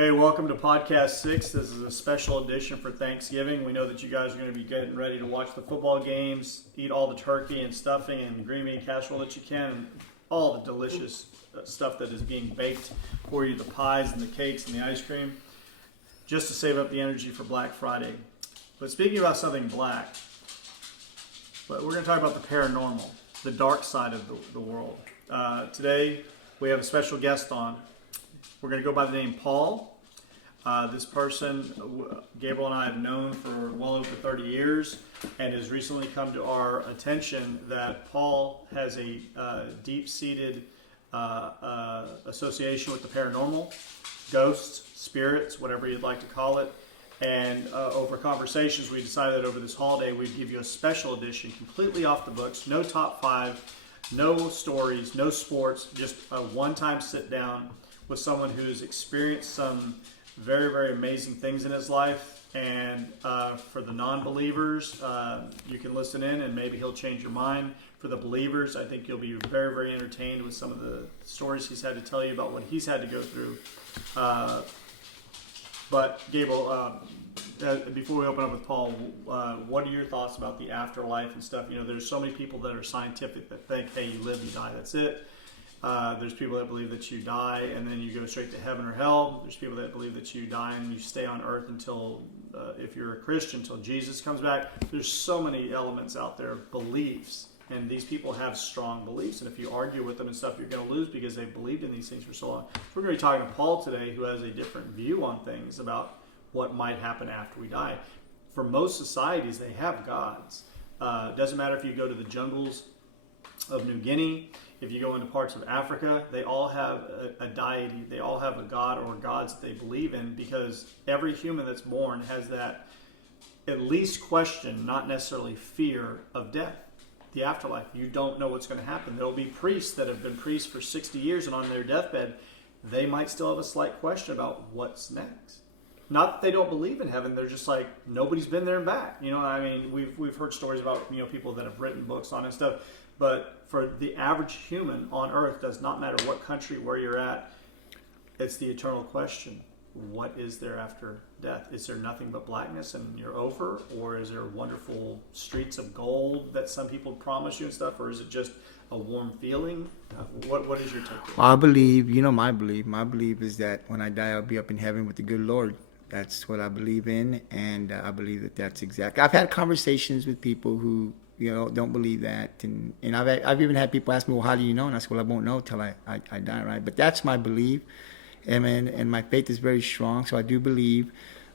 Hey, welcome to Podcast 6. This is a special edition for Thanksgiving. We know that you guys are going to be getting ready to watch the football games, eat all the turkey and stuffing and green bean casserole that you can, and all the delicious stuff that is being baked for you, the pies and the cakes and the ice cream, just to save up the energy for Black Friday. But speaking about something black, but we're going to talk about the paranormal, the dark side of the world. Today, we have a special guest on. We're going to go by the name Paul. This person, Gabriel and I have known for well over 30 years, and has recently come to our attention that Paul has a deep-seated association with the paranormal, ghosts, spirits, whatever you'd like to call it. And over conversations, we decided that over this holiday, we'd give you a special edition, completely off the books, no top five, no stories, no sports, just a one-time sit-down with someone who's experienced some very, very amazing things in his life. And for the non-believers, you can listen in and maybe he'll change your mind. For the believers, I think you'll be very, very entertained with some of the stories he's had to tell you about what he's had to go through. But Gabriel, before we open up with Paul, what are your thoughts about the afterlife and stuff? You know, there's so many people that are scientific that think, hey, you live, you die, that's it. There's people that believe that you die and then you go straight to heaven or hell. There's people that believe that you die and you stay on earth until, if you're a Christian, until Jesus comes back. There's so many elements out there, beliefs, and these people have strong beliefs. And if you argue with them and stuff, you're going to lose because they've believed in these things for so long. So we're going to be talking to Paul today, who has a different view on things about what might happen after we die. For most societies, they have gods. It doesn't matter if you go to the jungles of New Guinea. If you go into parts of Africa, they all have a deity. They all have a god or gods that they believe in, because every human that's born has that at least question, not necessarily fear of death, the afterlife. You don't know what's going to happen. There will be priests that have been priests for 60 years, and on their deathbed, they might still have a slight question about what's next. Not that they don't believe in heaven. They're just like, nobody's been there and back. You know, I mean, we've heard stories about, you know, people that have written books on it and stuff. But for the average human on earth, does not matter what country, where you're at, it's the eternal question. What is there after death? Is there nothing but blackness and you're over? Or is there wonderful streets of gold that some people promise you and stuff? Or is it just a warm feeling? What is your take? Well, I believe, you know, my belief is that when I die, I'll be up in heaven with the good Lord. That's what I believe in. And I believe that that's exactly. I've had conversations with people who, you know, don't believe that, and I've even had people ask me, well, how do you know? And I said, well, I won't know till I die, right? But that's my belief, and my faith is very strong. So I do believe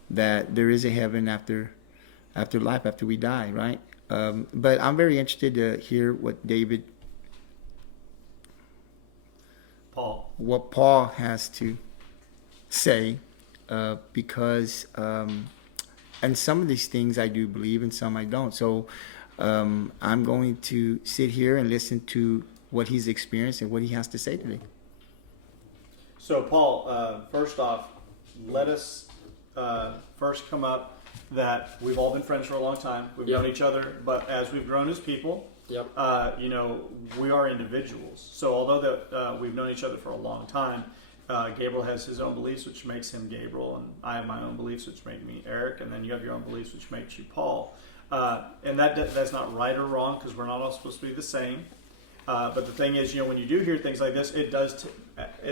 that there is a heaven after life, after we die, right? But I'm very interested to hear what Paul has to say, because and some of these things I do believe, and some I don't. So I'm going to sit here and listen to what he's experienced and what he has to say today. So, Paul, first off, let us first come up that we've all been friends for a long time. We've known each other, but as we've grown as people, you know, we are individuals. So, although that we've known each other for a long time, Gabriel has his own beliefs, which makes him Gabriel, and I have my own beliefs, which make me Eric, and then you have your own beliefs, which makes you Paul. And that's not right or wrong, because we're not all supposed to be the same. But the thing is, you know, when you do hear things like this, it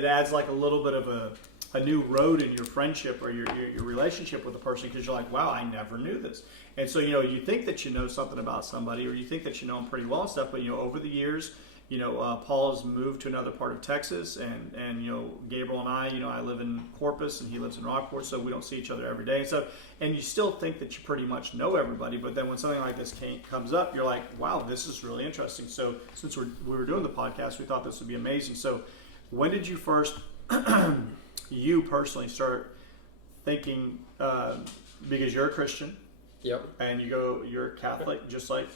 adds like a little bit of a new road in your friendship or your relationship with a person, because you're like, wow, I never knew this. And so, you know, you think that you know something about somebody, or you think that you know them pretty well and stuff, but, you know, over the years, you know, Paul has moved to another part of Texas, and you know, Gabriel and I, you know, I live in Corpus and he lives in Rockport, so we don't see each other every day. So, and you still think that you pretty much know everybody, but then when something like this comes up, you're like, wow, this is really interesting. So since we were doing the podcast, we thought this would be amazing. So when did you first, you personally, start thinking, because you're a Christian, and you're Catholic, just like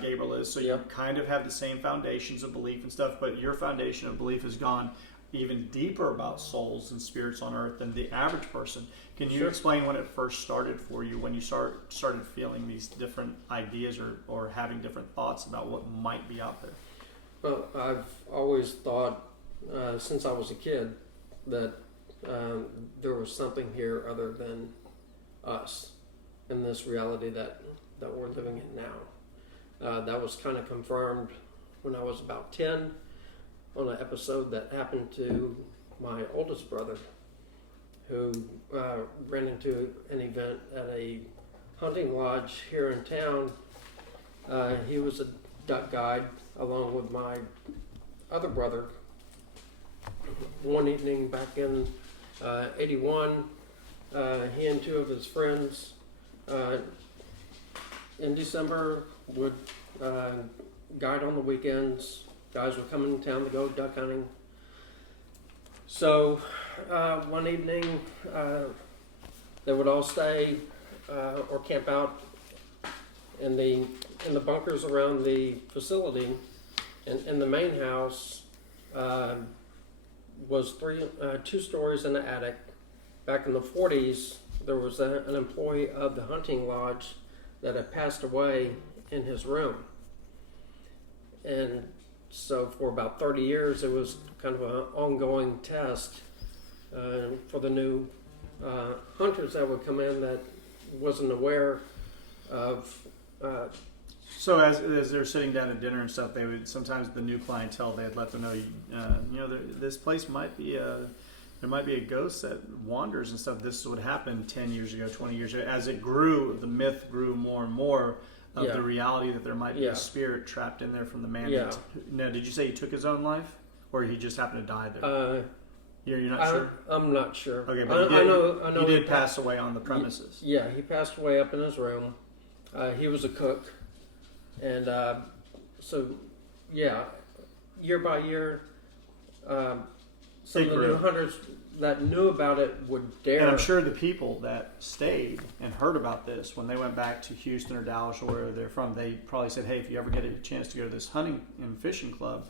Gabriel is. So you kind of have the same foundations of belief and stuff, but your foundation of belief has gone even deeper about souls and spirits on earth than the average person. Can you explain when it first started for you, when you started feeling these different ideas or having different thoughts about what might be out there? Well, I've always thought, since I was a kid, that there was something here other than us in this reality that we're living in now. That was kind of confirmed when I was about 10 on an episode that happened to my oldest brother, who ran into an event at a hunting lodge here in town. He was a duck guide along with my other brother. One evening back in 81, he and two of his friends in December would guide on the weekends. Guys would come into town to go duck hunting. So one evening they would all stay or camp out in the bunkers around the facility. And in the main house was two stories in the attic. Back in the 40s, there was an employee of the hunting lodge that had passed away in his room. And so for about 30 years, it was kind of an ongoing test for the new hunters that would come in that wasn't aware of. So as they're sitting down at dinner and stuff, they would sometimes the new clientele they'd let them know, this place might be there might be a ghost that wanders and stuff. This would happen 10 years ago, 20 years ago. As it grew, the myth grew more and more of the reality that there might be a spirit trapped in there from the man. Yeah. Now, did you say he took his own life, or he just happened to die there? You're not sure? I'm not sure. Okay, but I know he did pass away on the premises. Yeah, he passed away up in his room. He was a cook. And so, yeah, year by year, some of the new hunters that knew about it would dare. And I'm sure the people that stayed and heard about this, when they went back to Houston or Dallas or wherever they're from, they probably said, hey, if you ever get a chance to go to this hunting and fishing club,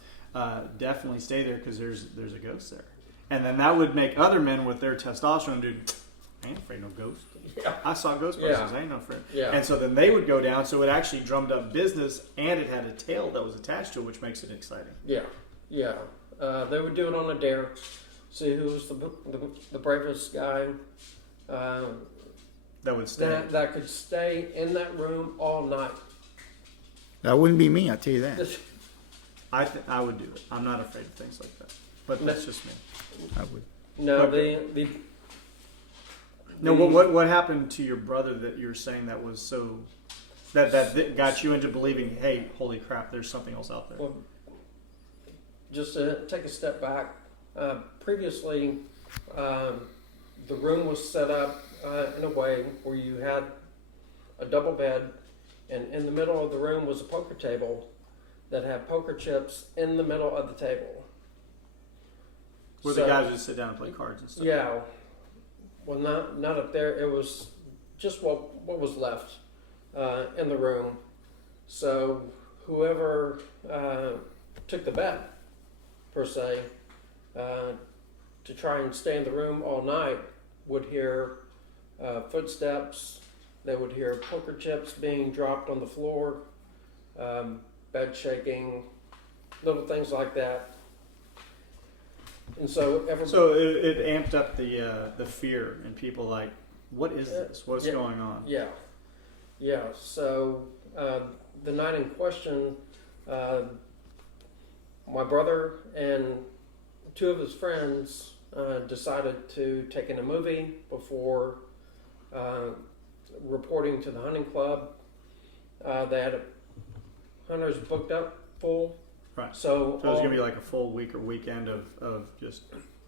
definitely stay there because there's a ghost there. And then that would make other men with their testosterone do, I ain't afraid no ghost. Yeah. I saw Ghostbusters. I ain't no afraid. Yeah. And so then they would go down. So it actually drummed up business, and it had a tail that was attached to it, which makes it exciting. Yeah, yeah. They would do it on a dare. See who was the bravest guy That would stay. that could stay in that room all night. That wouldn't be me, I'll tell you that. I would do it. I'm not afraid of things like that. But that's just me. I would. No, Okay. No, what happened to your brother that you're saying that was so that got you into believing, hey, holy crap, there's something else out there? Well, just to take a step back, previously the room was set up in a way where you had a double bed, and in the middle of the room was a poker table that had poker chips in the middle of the table. Where the guys would sit down and play cards and stuff. Yeah. Well, not up there. It was just what was left in the room. So whoever took the bet, per se, to try and stay in the room all night would hear footsteps. They would hear poker chips being dropped on the floor, bed shaking, little things like that. And so it amped up the fear in people, like, what is this? What's going on? Yeah. So the night in question, my brother and two of his friends decided to take in a movie before reporting to the hunting club. They had hunters booked up full. Right. So it was going to be like a full week or weekend of just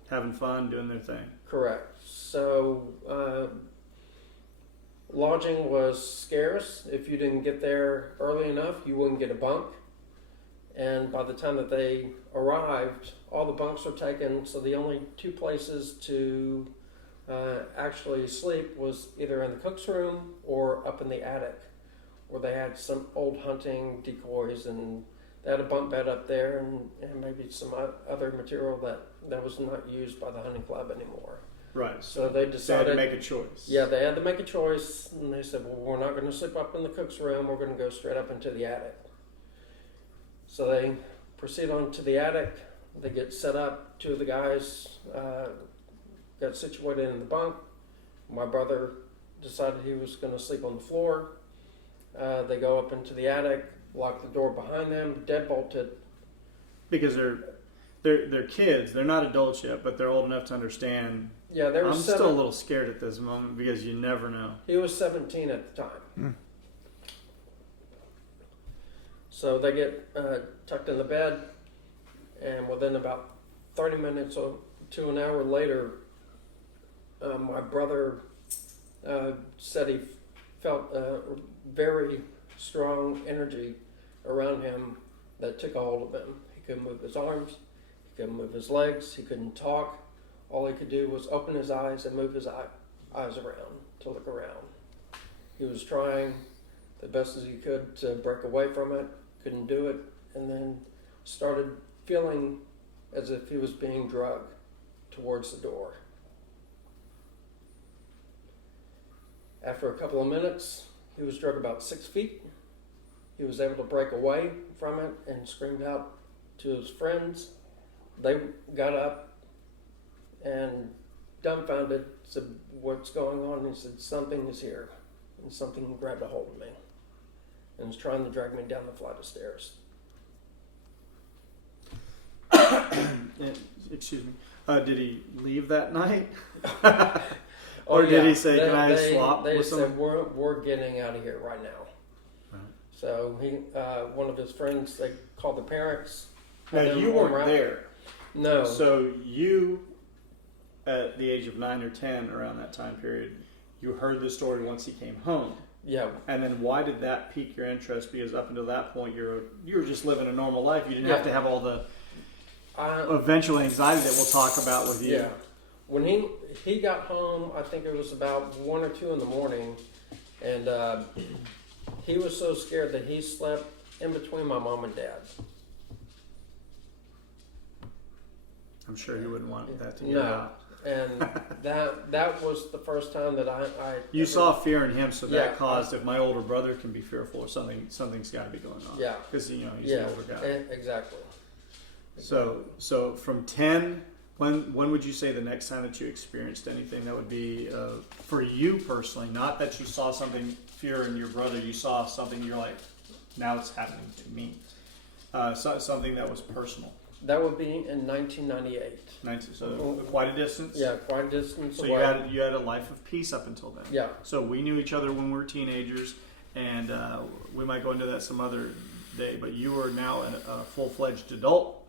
having fun, doing their thing. Correct. So lodging was scarce. If you didn't get there early enough, you wouldn't get a bunk. And by the time that they arrived, all the bunks were taken. So the only two places to actually sleep was either in the cook's room or up in the attic, where they had some old hunting decoys, and they had a bunk bed up there and maybe some other material that was not used by the hunting club anymore. Right. So they decided they had to make a choice. Yeah, they had to make a choice, and they said, well, we're not going to sleep up in the cook's room. We're going to go straight up into the attic. So they proceed on to the attic. They get set up. Two of the guys got situated in the bunk. My brother decided he was going to sleep on the floor. They go up into the attic, lock the door behind them, deadbolted. Because they're kids. They're not adults yet, but they're old enough to understand. Yeah, they were I'm still a little scared at this moment because you never know. He was 17 at the time. So they get tucked in the bed, and within about 30 minutes to an hour later, my brother said he felt a very strong energy around him that took a hold of him. He couldn't move his arms, he couldn't move his legs, he couldn't talk. All he could do was open his eyes and move his eyes around to look around. He was trying the best as he could to break away from it, couldn't do it, and then started feeling as if he was being drugged towards the door. After a couple of minutes, he was dragged about 6 feet. He was able to break away from it and screamed out to his friends. They got up and dumbfounded said, "What's going on?" And he said, "Something is here." And something grabbed a hold of me and was trying to drag me down the flight of stairs. Excuse me. Did he leave that night? Oh, Or did yeah. he say, "Can I swap They with said, someone?" we're getting out of here right now. Right. So he, one of his friends, they called the parents. Now, had them you warm weren't around. there. No. So you, at the age of 9 or 10, around that time period, you heard the story once he came home. Yeah. And then why did that pique your interest? Because up until that point, you were just living a normal life. You didn't have to have all the eventual anxiety that we'll talk about with you. Yeah. When he got home, I think it was about 1 or 2 in the morning, and he was so scared that he slept in between my mom and dad. I'm sure he wouldn't want that to get No. out. And that was the first time that I You saw fear in him, so that Yeah. caused, if my older brother can be fearful of something, something's got to be going on. Yeah. Because, he's yeah, an older guy. exactly. So from 10, when would you say the next time that you experienced anything that would be, for you personally, not that you saw something, fear in your brother, you saw something, you're like, now it's happening to me. Something that was personal. That would be in 1998. So quite a distance. Yeah, quite a distance So away. you had a life of peace up until then. Yeah. So we knew each other when we were teenagers, and we might go into that some other day. But you are now a full-fledged adult,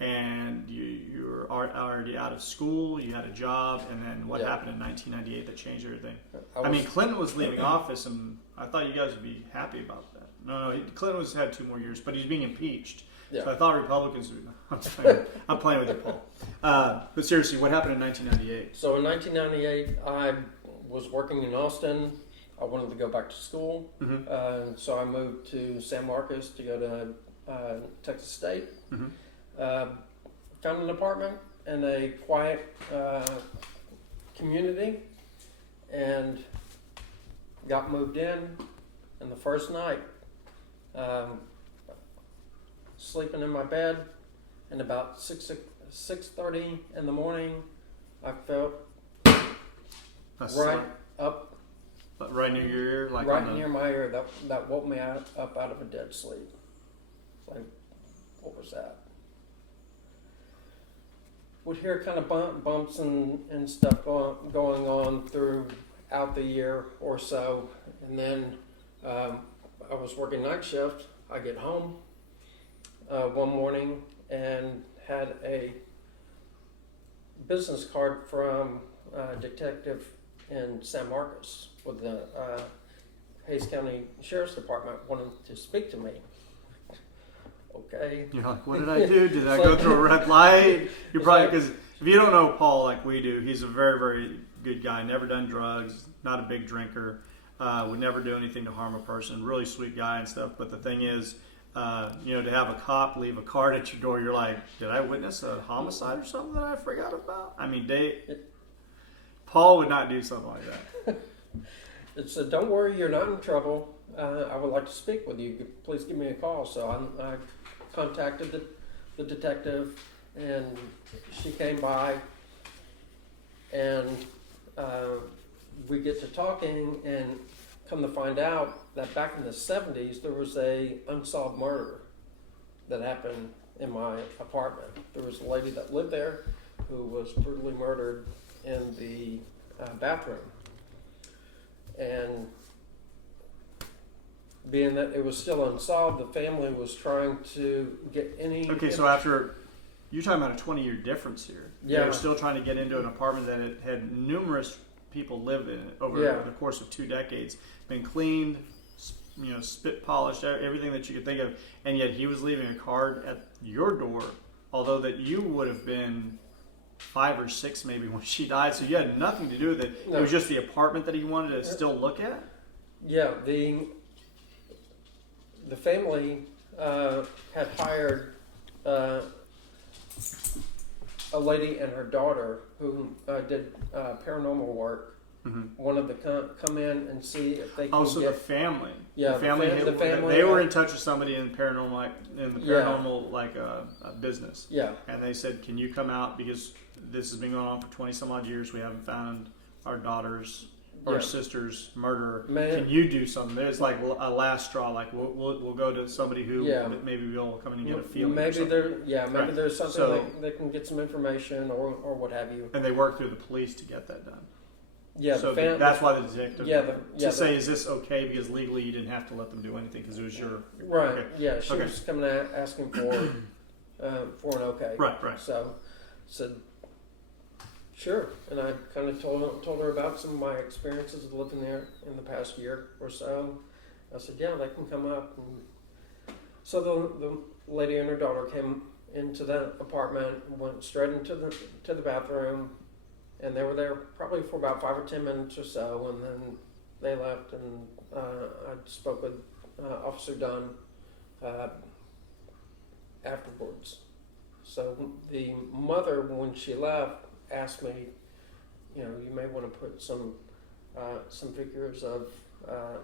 and you were already out of school. You had a job, and then what happened in 1998 that changed everything? I mean, Clinton was leaving office, and I thought you guys would be happy about that. No, Clinton had 2 more years, but he's being impeached. Yeah. So I thought Republicans would. I'm playing with you, Paul. But seriously, what happened in 1998? So in 1998, I was working in Austin. I wanted to go back to school. So I moved to San Marcos to go to Texas State. Found an apartment in a quiet community and got moved in. And the first night, sleeping in my bed, and about 6:30 in the morning, I felt right up, right near your ear, like right near my ear. That woke me up out of a dead sleep. It's like, what was that? Would hear kind of bumps and stuff going on throughout the year or so, and then I was working night shift. I get home one morning and had a business card from a detective in San Marcos with the Hays County Sheriff's Department wanting to speak to me. Okay. You're like, what did I do? Did I go through a red light? You're probably, because if you don't know Paul like we do, he's a very, very good guy. Never done drugs, not a big drinker, would never do anything to harm a person. Really sweet guy and stuff. But the thing is, to have a cop leave a card at your door, you're like, did I witness a homicide or something that I forgot about? I mean, Paul would not do something like that. It said, "Don't worry, you're not in trouble. I would like to speak with you. Please give me a call." So I contacted the detective, and she came by, and we get to talking, and come to find out that back in the 70s there was a unsolved murder that happened in my apartment. There was a lady that lived there who was brutally murdered in the bathroom, and being that it was still unsolved, the family was trying to get any. Okay, so after you're talking about a 20-year difference here. Yeah. They're still trying to get into an apartment that it had numerous people live in it over Yeah. the course of 2 decades, been cleaned, spit polished, everything that you could think of, and yet he was leaving a card at your door, although that you would have been 5 or 6 maybe when she died, so you had nothing to do with it. No. It was just the apartment that he wanted to still look at. Yeah, the family had hired a lady and her daughter who did paranormal work. Mm-hmm. Wanted to come in and see if they could Also, get. the family. Yeah, the family. the family. They were in touch with somebody in paranormal, business. Yeah, And they said, "Can you come out because this has been going on for 20 some odd years? We haven't found our daughter's or Yeah. sister's murderer. Man. Can you do something?" There's like a last straw. Like we'll go to somebody who Yeah. maybe we'll come in and get a feeling. or maybe something. maybe there's something So- they can get some information or what have you. And they work through the police to get that done. Yeah, So the that's why the detective to say, is this okay? Because legally you didn't have to let them do anything because it was your right. Okay. Yeah, she Okay. was coming asking for an okay. right. So said sure, and I kind of told her about some of my experiences of living there in the past year or so. I said, yeah, they can come up. And so the lady and her daughter came into the apartment, went straight into the bathroom, and they were there probably for about 5 or 10 minutes or so, and then they left. And I spoke with Officer Dunn afterwards. So the mother, when she left, asked me, you may want to put some figures of the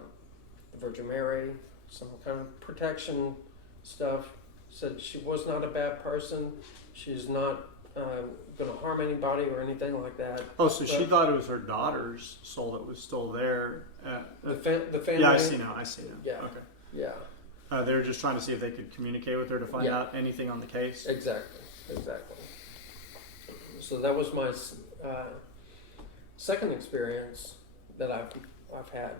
Virgin Mary, some kind of protection stuff. Said she was not a bad person. She's not going to harm anybody or anything like that. Oh, so she thought it was her daughter's soul that was still there. The family. Yeah, I see now. Yeah. Okay. Yeah. They were just trying to see if they could communicate with her to find out anything on the case. Exactly. So that was my second experience that I've had.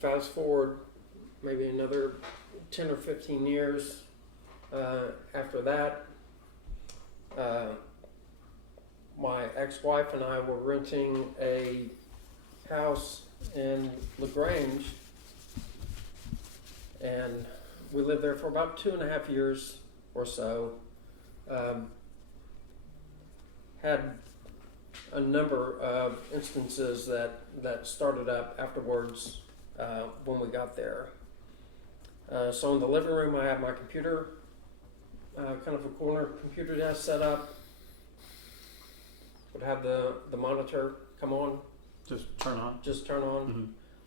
Fast forward maybe another 10 or 15 years after that, my ex-wife and I were renting a house in LaGrange, and we lived there for about 2.5 years or so. Had a number of instances that started up afterwards when we got there. So in the living room, I have my computer, kind of a corner computer desk set up. Would have the monitor come on, Just turn on. Mm-hmm.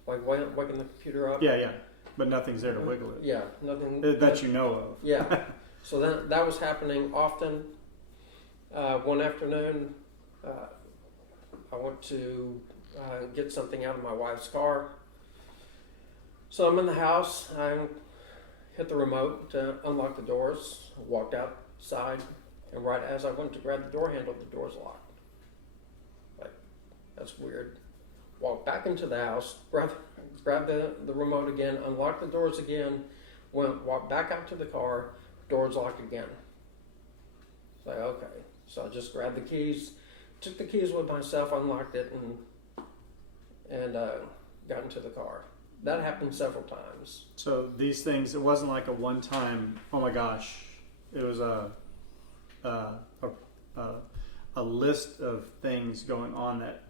Like waking the computer up. Yeah. But nothing's there to wiggle it. Yeah, nothing. That you know of. Yeah. So that was happening often. One afternoon, I went to get something out of my wife's car. So I'm in the house. I hit the remote to unlock the doors, walked outside, and right as I went to grab the door handle, the door's locked. Like, that's weird. Walked back into the house, grabbed the remote again, unlocked the doors again, walked back out to the car, doors locked again. It's like, okay. So I just grabbed the keys, took the keys with myself, unlocked it, and got into the car. That happened several times. So these things, it wasn't like a one-time. Oh my gosh! It was a list of things going on that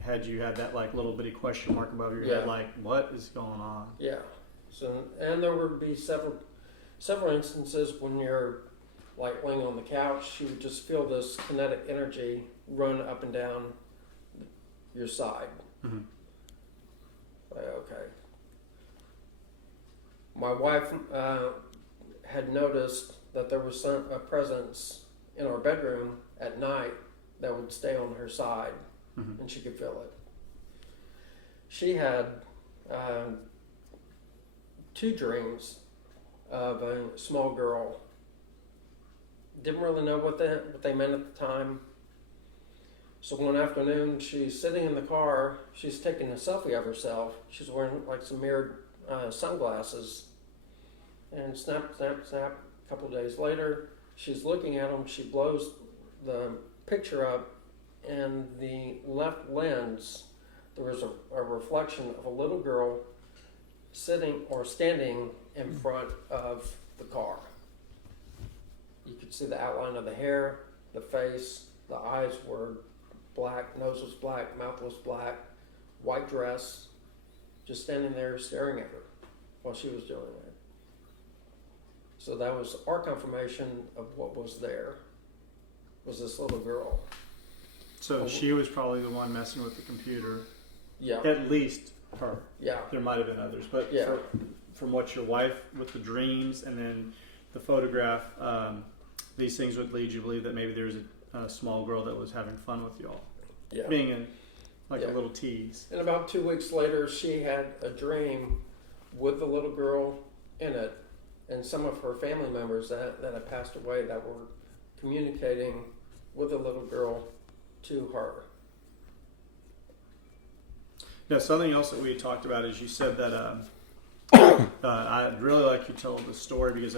had that like little bitty question mark above your head, like what is going on? Yeah. So and there would be several instances when you're like laying on the couch, you would just feel this kinetic energy run up and down your side. Mm-hmm. Like, okay. My wife had noticed that there was a presence in our bedroom at night that would stay on her side, and she could feel it. She had 2 dreams of a small girl. Didn't really know what they meant at the time. So one afternoon, she's sitting in the car. She's taking a selfie of herself. She's wearing like some mirrored sunglasses. And snap, snap, snap. A couple of days later, she's looking at them. She blows the picture up, and the left lens, there was a reflection of a little girl sitting or standing in front of the car. You could see the outline of the hair, the face, the eyes were black, nose was black, mouth was black, white dress, just standing there staring at her while she was doing it. So that was our confirmation of what was there, was this little girl. So she was probably the one messing with the computer. Yeah. At least her. Yeah. There might have been others, but Yeah. from what your wife with the dreams and then the photograph, these things would lead you to believe that maybe there's a small girl that was having fun with y'all, Yeah. being in like Yeah. a little tease. And about 2 weeks later, she had a dream with the little girl in it, and some of her family members that had passed away that were communicating with the little girl to her. Yeah, something else that we talked about is you said that I'd really like you to tell the story because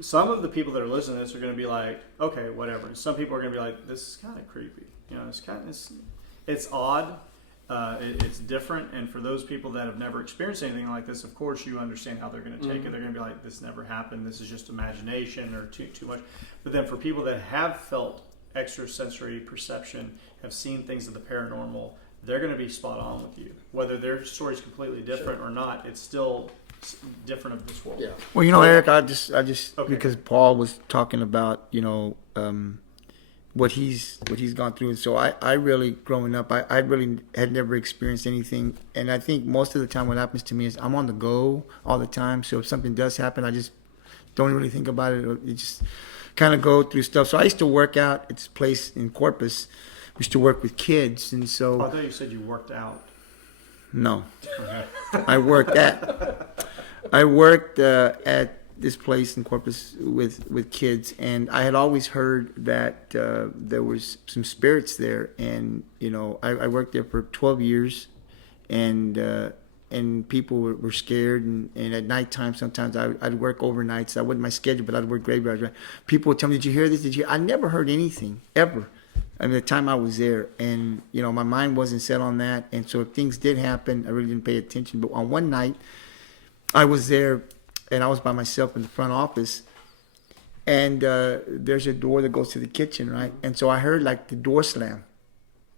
some of the people that are listening to this are going to be like, okay, whatever. And some people are going to be like, this is kind of creepy. It's odd. It's different. And for those people that have never experienced anything like this, of course, you understand how they're going to take it. They're going to be like, this never happened. This is just imagination or too much. But then for people that have felt extrasensory perception, have seen things of the paranormal, they're going to be spot on with you. Whether their story is completely different or not, it's still different of this world. Yeah. Well, Eric, I just Okay. because Paul was talking about what he's gone through, and so I really growing up, I really had never experienced anything, and I think most of the time what happens to me is I'm on the go all the time. So if something does happen, I just don't really think about it. It just kind of go through stuff. So I used to work out. It's a place in Corpus. We used to work with kids, and so I thought you said you worked out. no. Okay. I worked at this place in Corpus with kids, and I had always heard that there was some spirits there, and I worked there for 12 years, and people were scared, and at nighttime sometimes I'd work overnights. That wasn't my schedule, but I'd work graveyards. Right? People would tell me, "Did you hear this? Did you?" I never heard anything ever. I mean, the time I was there, and my mind wasn't set on that, and so if things did happen, I really didn't pay attention. But on one night, I was there, and I was by myself in the front office, and there's a door that goes to the kitchen, right? And so I heard like the door slam,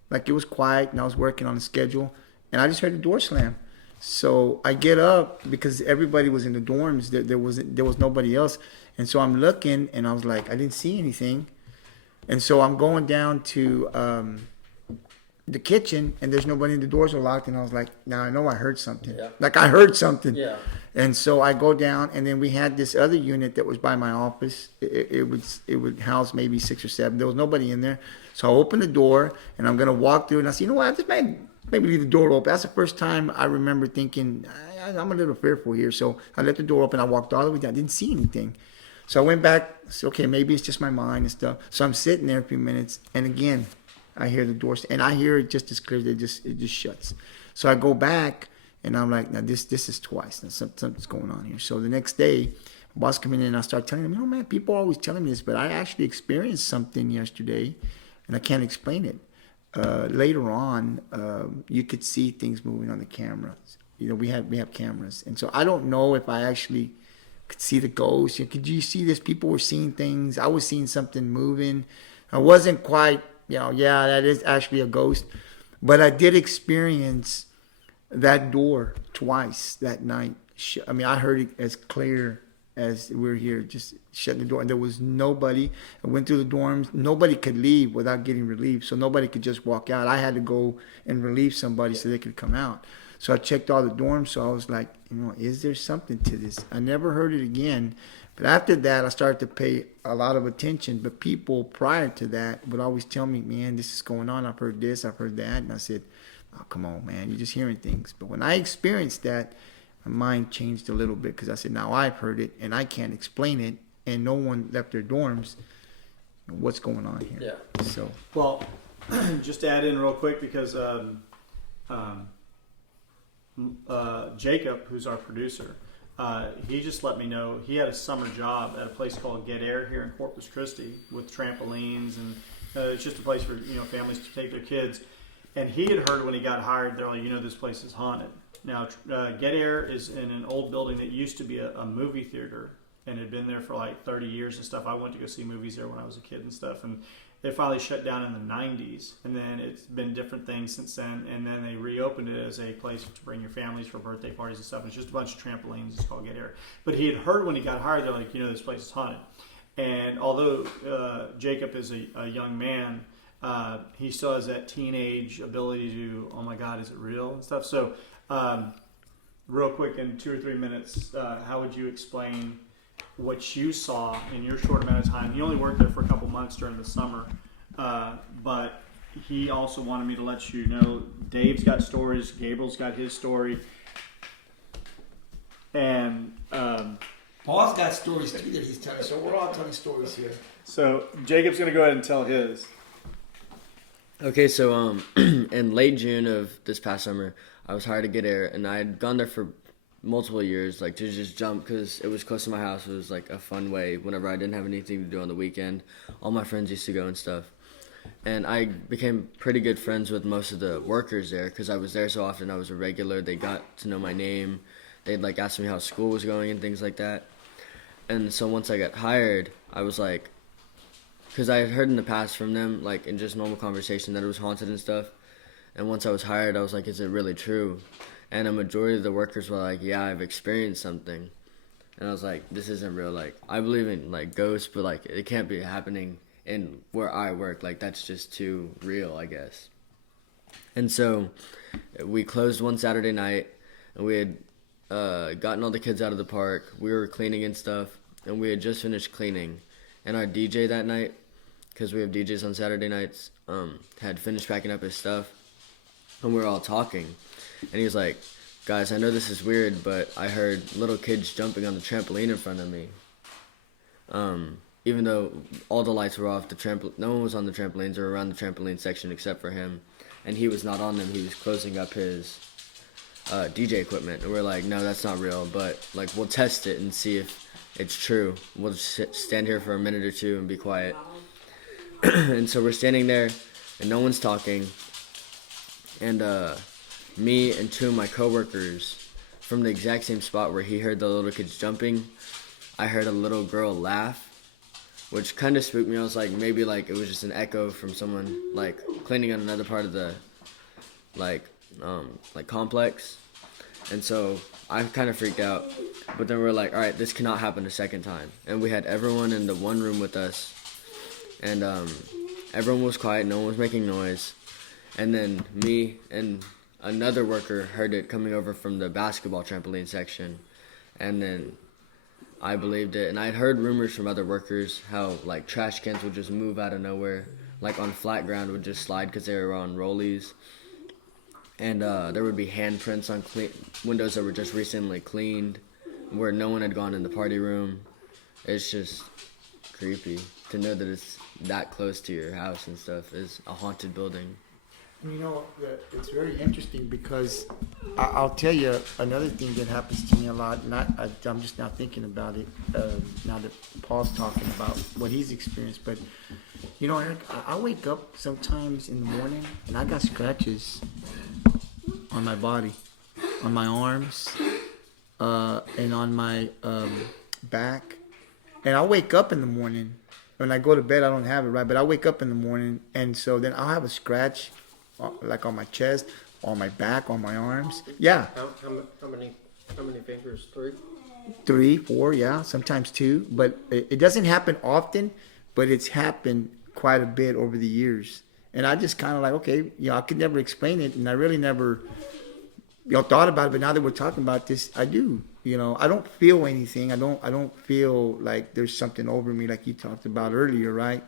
like it was quiet, and I was working on a schedule, and I just heard the door slam. So I get up because everybody was in the dorms. There was nobody else, and so I'm looking, and I was like, I didn't see anything. And so I'm going down to the kitchen, and there's nobody. The doors are locked, and I was like, now I know I heard something. Yeah. Like I heard something. Yeah. And so I go down, and then we had this other unit that was by my office. It would house maybe 6 or 7. There was nobody in there. So I open the door, and I'm gonna walk through, and I said, what? I just maybe leave the door open. That's the first time I remember thinking I'm a little fearful here. So I left the door open. I walked all the way down. I didn't see anything. So I went back, said, okay, maybe it's just my mind and stuff. So I'm sitting there a few minutes, and again, I hear the door, and I hear it just as clear. It just shuts. So I go back, and I'm like, now this is twice. Now something's going on here. So the next day, boss come in, and I start telling him, man, people are always telling me this, but I actually experienced something yesterday, and I can't explain it. Later on, you could see things moving on the cameras. We have cameras, and so I don't know if I actually could see the ghost. Could you see this? People were seeing things. I was seeing something moving. I wasn't quite, yeah, that is actually a ghost. But I did experience that door twice that night. I mean, I heard it as clear as we're here, just shutting the door. And there was nobody. I went through the dorms. Nobody could leave without getting relieved. So nobody could just walk out. I had to go and relieve somebody so they could come out. So I checked all the dorms. So I was like, is there something to this? I never heard it again. But after that, I started to pay a lot of attention. But people prior to that would always tell me, man, this is going on. I've heard this, I've heard that. And I said, oh, come on, man, you're just hearing things. But when I experienced that, my mind changed a little bit, because I said, now I've heard it and I can't explain it, and no one left their dorms. What's going on here? Yeah. So, Well, just to add in real quick, because Jacob, who's our producer, he just let me know he had a summer job at a place called Get Air here in Corpus Christi with trampolines, and it's just a place for families to take their kids. And he had heard when he got hired, they're like, this place is haunted. Now, Get Air is in an old building that used to be a movie theater, and had been there for like 30 years and stuff. I went to go see movies there when I was a kid and stuff, and they finally shut down in the 90s, and then it's been different things since then, and then they reopened it as a place to bring your families for birthday parties and stuff. It's just a bunch of trampolines. It's called Get Air. But he had heard when he got hired, they're like, this place is haunted. And although Jacob is a young man, he still has that teenage ability to, oh my God, is it real and stuff. So real quick, in 2 or 3 minutes, how would you explain what you saw in your short amount of time? He only worked there for a couple months during the summer, but he also wanted me to let you know Dave's got stories, Gabriel's got his story, and Paul's got stories too that he's telling. So we're all telling stories here. so Jacob's going to go ahead and tell his. Okay, so in late June of this past summer, I was hired to Get Air, and I had gone there for multiple years, like to just jump, because it was close to my house. It was like a fun way whenever I didn't have anything to do on the weekend. All my friends used to go and stuff, and I became pretty good friends with most of the workers there because I was there so often. I was a regular. They got to know my name. They'd like ask me how school was going and things like that. And so once I got hired, I was like, because I had heard in the past from them, like in just normal conversation, that it was haunted and stuff. And once I was hired, I was like, is it really true? And a majority of the workers were like, yeah, I've experienced something. And I was like, this isn't real. Like, I believe in, like, ghosts, but, like, it can't be happening in where I work. Like, that's just too real, I guess. And so we closed one Saturday night, and we had gotten all the kids out of the park. We were cleaning and stuff, and we had just finished cleaning. And our DJ that night, because we have DJs on Saturday nights, had finished packing up his stuff, and we were all talking. And he was like, guys, I know this is weird, but I heard little kids jumping on the trampoline in front of me. Even though all the lights were off, no one was on the trampolines or around the trampoline section except for him. And he was not on them. He was closing up his DJ equipment. And we're like, no, that's not real. But, like, we'll test it and see if it's true. We'll just stand here for a minute or two and be quiet. And so we're standing there, and no one's talking. And me and 2 of my coworkers, from the exact same spot where he heard the little kids jumping, I heard a little girl laugh, which kind of spooked me. I was like, maybe like it was just an echo from someone like cleaning on another part of the like complex. And so I kind of freaked out. But then we were like, all right, this cannot happen a second time. And we had everyone in the one room with us, and everyone was quiet. No one was making noise. And then me and another worker heard it coming over from the basketball trampoline section, and then I believed it. And I had heard rumors from other workers how like trash cans would just move out of nowhere, like on flat ground would just slide because they were on rollies, and there would be handprints on windows that were just recently cleaned where no one had gone in the party room. It's just creepy to know that it's that close to your house and stuff, is a haunted building. It's very interesting because I'll tell you another thing that happens to me a lot, and I'm just now thinking about it now that Paul's talking about what he's experienced. But, Eric, I wake up sometimes in the morning, and I got scratches on my body, on my arms, and on my back. And I wake up in the morning. When I go to bed, I don't have it, right? But I wake up in the morning, and so then I'll have a scratch like on my chest, on my back, on my arms. Yeah. How many fingers? 3? 3, 4, yeah, sometimes 2. But it doesn't happen often, but it's happened quite a bit over the years. And I just kind of like, okay, I could never explain it, and I really never y'all thought about it, but now that we're talking about this, I do. You know, I don't feel anything. I don't feel like there's something over me like you talked about earlier, right?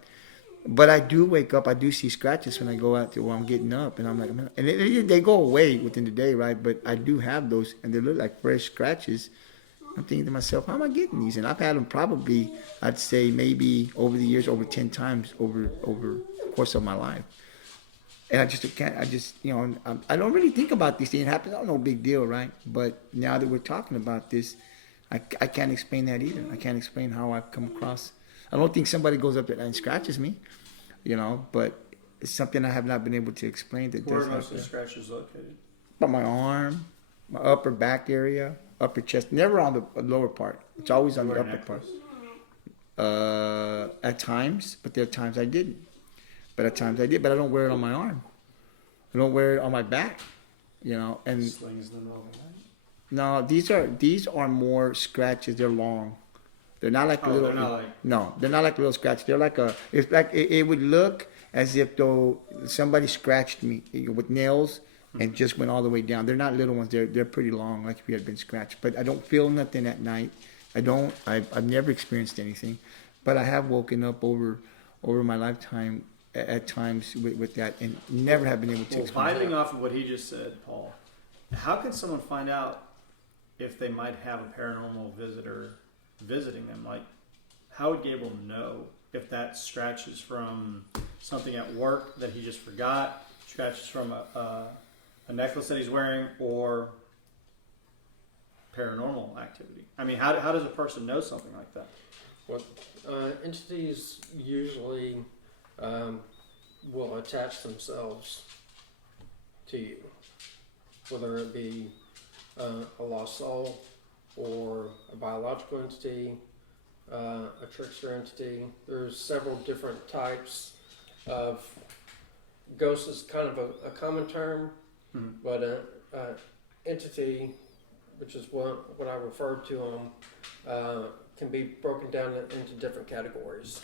But I do wake up. I do see scratches when I go out to where I'm getting up, and I'm like, man, and they go away within the day, right? But I do have those, and they look like fresh scratches. I'm thinking to myself, how am I getting these? And I've had them probably, I'd say maybe over the years, over 10 times over the course of my life. And I just can't. I just, you know, I don't really think about these things. It happens. Oh, no big deal, right? But now that we're talking about this, I can't explain that either. I can't explain how I've come across. I don't think somebody goes up there and scratches me, you know. But it's something I have not been able to explain. That Where are does most of the happen. scratches located? But my arm, my upper back area, upper chest. Never on the lower part. It's always on the Wear a upper part. necklace? At times, but there are times I didn't. But at times I did. But I don't wear it on my arm. I don't wear it on my back, you know. And Slings in the middle of the night? no, these are more scratches. They're long. They're not like Oh, little. they're not like- No, they're not like little scratches. They're like a. It's like it would look as if though somebody scratched me with nails and just went all the way down. They're not little ones. They're pretty long, like if you had been scratched. But I don't feel nothing at night. I don't. I've never experienced anything, but I have woken up over my lifetime at times with that, and never have been able to Well, explain. vibing off of what he just said, Paul, how can someone find out if they might have a paranormal visitor visiting them? Like, how would Gabriel know if that scratches from something at work that he just forgot, scratches from a necklace that he's wearing, or paranormal activity? I mean, how does a person know something like that? Well, entities usually will attach themselves to you, whether it be a lost soul or a biological entity, a trickster entity. There's several different types of ghost is kind of a common term, but a entity, which is what I referred to them, can be broken down into different categories.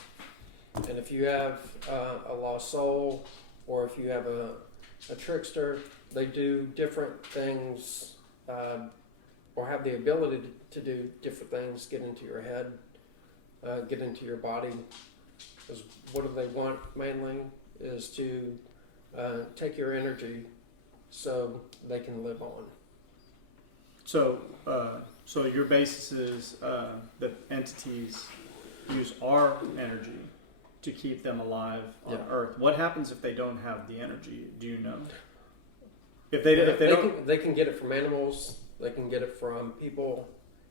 And if you have a lost soul, or if you have a trickster, they do different things, or have the ability to do different things, get into your head, get into your body. Because what do they want mainly is to take your energy so they can live on. So, so your basis is that entities use our energy to keep them alive on Yeah. Earth. What happens if they don't have the energy? Do you know? If they don't, They can get it from animals. They can get it from people.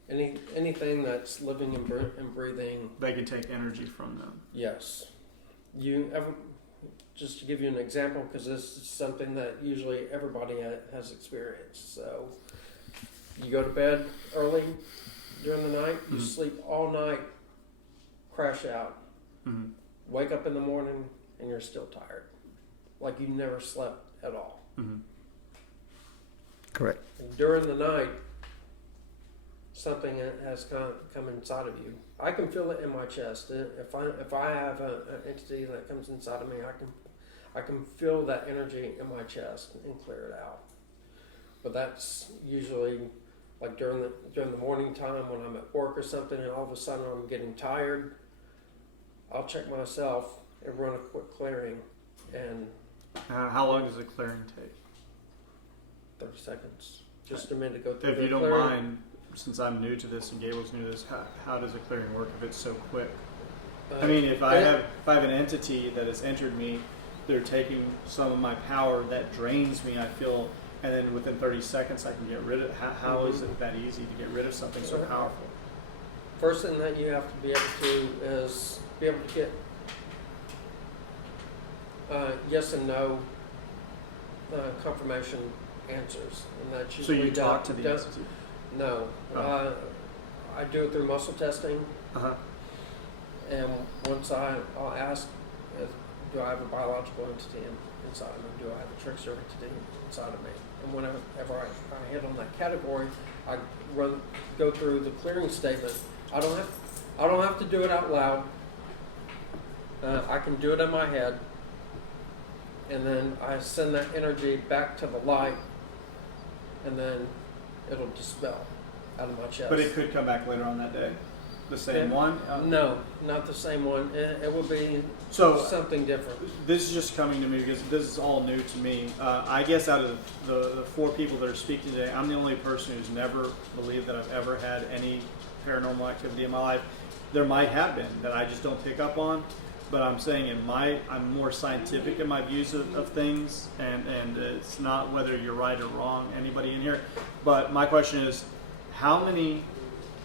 Anything that's living and breathing. they can take energy from them. Yes. You ever, just to give you an example, because this is something that usually everybody has experienced. So you go to bed early during the night, you sleep all night, crash out, wake up in the morning, and you're still tired, like you never slept at all. Correct. During the night, something has come inside of you. I can feel it in my chest. If I have an entity that comes inside of me, I can feel that energy in my chest and clear it out. But that's usually like during the morning time when I'm at work or something, and all of a sudden I'm getting tired. I'll check myself and run a quick clearing, and How long does a clearing take? 30 seconds, just a minute to go through. If the you don't clearing. mind, since I'm new to this and Gabriel's new to this, how does a clearing work if it's so quick? I mean, if I have an entity that has entered me, they're taking some of my power that drains me, I feel, and then within 30 seconds I can get rid of it. How is it that easy to get rid of something so powerful? First thing that you have to be able to is be able to get yes and no confirmation answers, and that's So usually you talk to the done. entity? No, Oh. I do it through muscle testing, Uh-huh. and once I'll ask, do I have a biological entity inside of me? Do I have a trickster entity inside of me? And whenever I hit on that category, I go through the clearing statement. I don't have to do it out loud. I can do it in my head, and then I send that energy back to the light, and then it'll dispel out of my chest. But it could come back later on that day. The same one? No, not the same one. It will be So something different. this is just coming to me because this is all new to me. I guess out of the 4 people that are speaking today, I'm the only person who's never believed that I've ever had any paranormal activity in my life. There might have been that I just don't pick up on, but I'm saying I'm more scientific in my views of things, and it's not whether you're right or wrong, anybody in here. But my question is, how many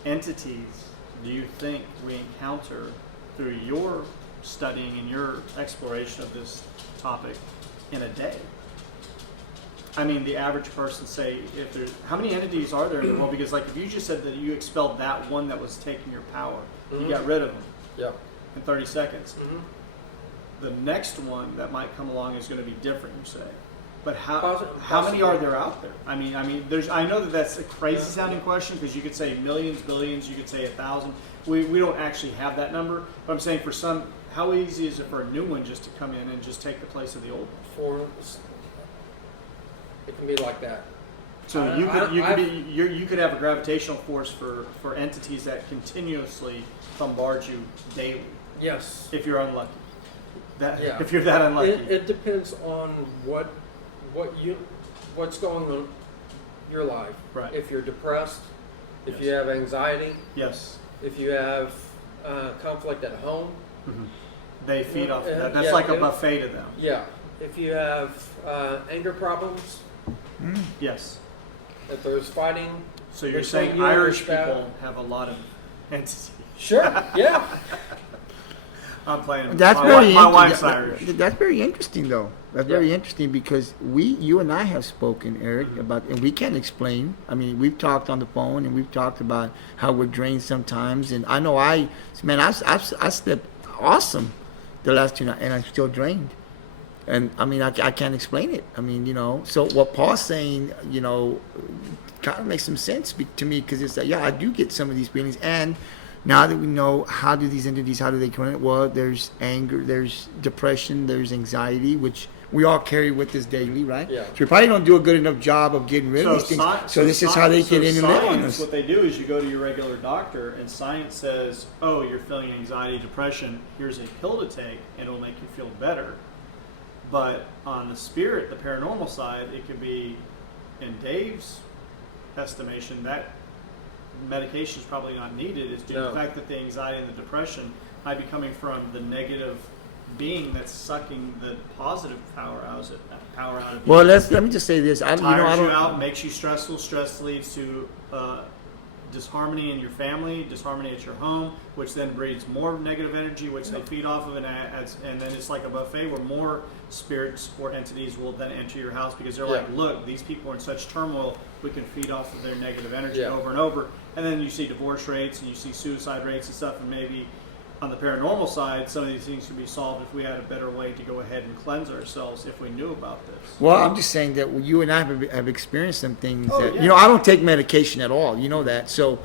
entities do you think we encounter through your studying and your exploration of this topic in a day? I mean, the average person, say, if there's, how many entities are there in the world? Because like if you just said that you expelled that one that was taking your power, you got rid of them Yep. in 30 seconds. The next one that might come along is going to be different, you say. But how many are there out there? I mean, there's. I know that that's a crazy sounding question because you could say millions, billions, you could say 1,000. We don't actually have that number. But I'm saying for some, how easy is it for a new one just to come in and just take the place of the old one? It can be like that. So you could have a gravitational force for entities that continuously bombard you daily. Yes. If you're unlucky. Yeah. If you're that unlucky. It depends on what's going on in your life. Right. If you're depressed, if Yes. you have anxiety, Yes. if you have conflict at home. They feed off of that. That's Yeah, like a yeah. buffet to them. Yeah. If you have anger problems, Yes. if there's fighting. So you're between saying you and Irish your spouse. people have a lot of entities. Sure. Yeah. I'm playing. That's my, very my inter- wife's that- Irish. That's very interesting, though. That's very interesting because you and I have spoken, Eric, about, and we can't explain. I mean, we've talked on the phone and we've talked about how we're drained sometimes. And I know I slept awesome the last 2 nights, and I'm still drained. And I mean, I can't explain it. I mean, so what Paul's saying, kind of makes some sense to me because it's like, yeah, I do get some of these feelings. And now that we know how do they come in? Well, there's anger, there's depression, there's anxiety, which we all carry with us daily, right? Yeah. So we probably don't do a good enough job of getting rid of these things. So this is how they get in and live on us. What they do is you go to your regular doctor, and science says, "Oh, you're feeling anxiety, depression. Here's a pill to take, and it'll make you feel better." But on the spirit, the paranormal side, it could be, in Dave's estimation, that medication is probably not needed. It's due to the fact that the anxiety and the depression might be coming from the negative being that's sucking the positive power out of you. Well, let me just say this. I Tires don't. you out, makes you stressful. Stress leads to disharmony in your family, disharmony at your home, which then breeds more negative energy, which they feed off of, and then it's like a buffet where more spirits or entities will then enter your house because they're like, look, these people are in such turmoil, we can feed off of their negative energy over and over. And then you see divorce rates and you see suicide rates and stuff, and maybe on the paranormal side, some of these things could be solved if we had a better way to go ahead and cleanse ourselves if we knew about this. Well, I'm just saying that you and I have experienced some things that, yeah. I don't take medication at all. You know that. So,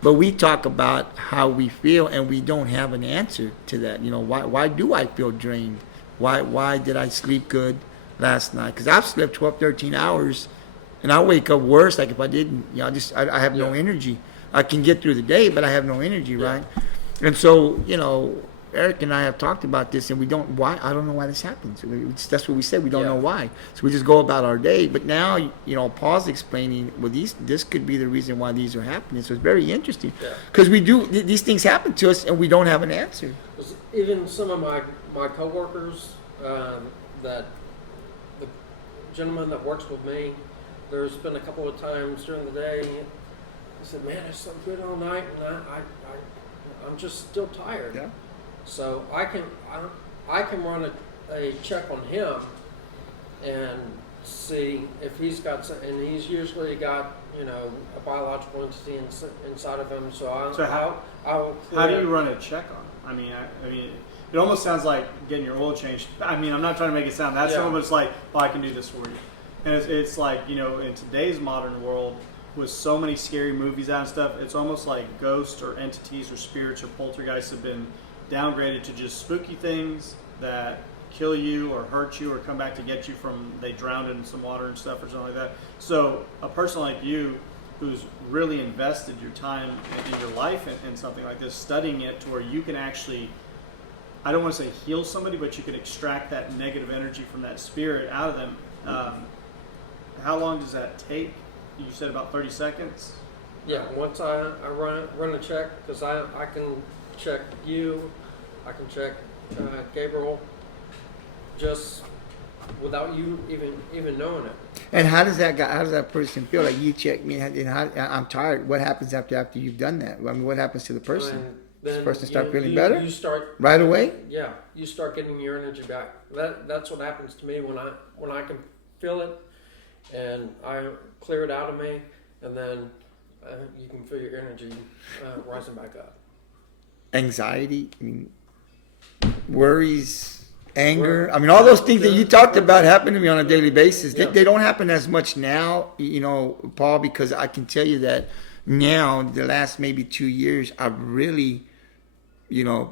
but we talk about how we feel and we don't have an answer to that. Why do I feel drained? Why did I sleep good last night? Because I've slept 12, 13 hours and I wake up worse. Like if I didn't, I have no energy. I can get through the day, but I have no energy, right? And so, Eric and I have talked about this, and I don't know why this happens. That's what we said. We don't know why. So we just go about our day. But now, Paul's explaining, well, this could be the reason why these are happening. So it's very interesting. Because these things happen to us, and we don't have an answer. Even some of my coworkers, the gentleman that works with me, there's been a couple of times during the day, he said, man, I slept good all night, and I'm just still tired. Yeah. So I can run a check on him and see if he's got some, and he's usually got a biological entity inside of him. So how do you run a check on him? I mean, it almost sounds like getting your oil changed. I mean, I'm not trying to make it sound that simple, but it's like, I can do this for you. And it's like, in today's modern world, with so many scary movies out and stuff, it's almost like ghosts or entities or spirits or poltergeists have been downgraded to just spooky things that kill you or hurt you or come back to get you from they drowned in some water and stuff or something like that. So a person like you who's really invested your time in your life in something like this, studying it to where you can actually, I don't want to say heal somebody, but you can extract that negative energy from that spirit out of them. How long does that take? You said about 30 seconds? Yeah, once I run a check, because I can check you, I can check Gabriel, just without you even knowing it. And how does that person feel? Like, you check me, and I'm tired. What happens after you've done that? I mean, what happens to the person? And Does the then person start feeling you better You start right away? Yeah, you start getting your energy back. That's what happens to me when I can feel it, and I clear it out of me, and then you can feel your energy rising back up. Anxiety, I mean, worries, anger. I mean, all those things that you talked about happen to me on a daily basis. Yeah. They don't happen as much now, Paul, because I can tell you that now, the last maybe 2 years, I've really,